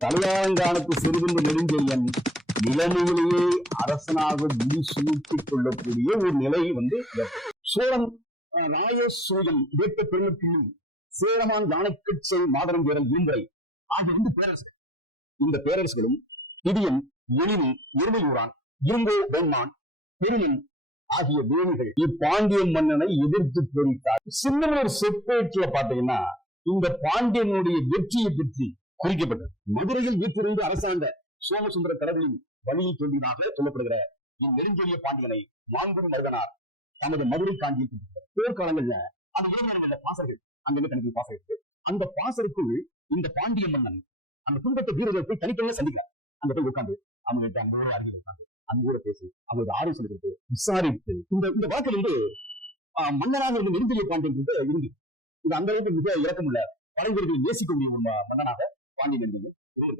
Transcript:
தலையாங்கானத்து சிறுகுண்டு நெடுஞ்செழியன் நிலைமையிலேயே அரசனாக முடிசூட்டிக் கொள்ளக்கூடிய ஒரு நிலை வந்து சோழன் ராயசூயன் வேட்ட பெருமக்கிள்ளி சேரமான் யானைக்கட்சை மாதரம் பேரல் இருந்தரை ஆகிய வந்து பேரரசர்கள் இந்த பேரரசுகளும் திடியன் எளிவு எருமையூரான் இருங்கோ வெண்மான் பெருமின் ஆகிய வேணிகள் இப்பாண்டிய மன்னனை எதிர்த்து போரிட்டார். ஒரு செப்பேட்டுல பாத்தீங்கன்னா இந்த பாண்டியனுடைய வெற்றியை பற்றி குறிக்கப்பட்டது. மதுரையில் வீற்றிருந்து அரசாங்க சோமசுந்தர கடவுளின் வழியில் தோன்றினாக சொல்லப்படுகிற இந்நெருஞ்செழிய பாண்டியனை மாண்புரு மருதனார் தமது மதுரை காஞ்சியில் போர்க்காலங்கள்ல அந்த இளைஞர்கள் பாசர்கள் அங்கிருந்து தனித்து பாசம் இருக்கு அந்த பாசருக்குள் இந்த பாண்டிய மன்னன் அந்த குடும்பத்தை வீரர்கள் போய் தனித்தனியா சந்திக்கிறார். அங்க போய் உட்கார்ந்து அவங்க கிட்ட அந்த ஊரில் அறிஞர் உட்கார்ந்து அந்த ஊரை பேசி அவங்களுக்கு ஆறு சொல்லி கொடுத்து விசாரித்து இந்த இந்த வாக்கில் வந்து ஆஹ், மன்னனாக இருந்து நெருஞ்செழிய பாண்டியன் கிட்ட இருந்து இது அந்த அளவுக்கு மிக இறக்கமுள்ள படைவீரர்களை நேசிக்கக்கூடிய ஒரு மன்னனாக பாண்டியன் என்பது இருந்திருக்கு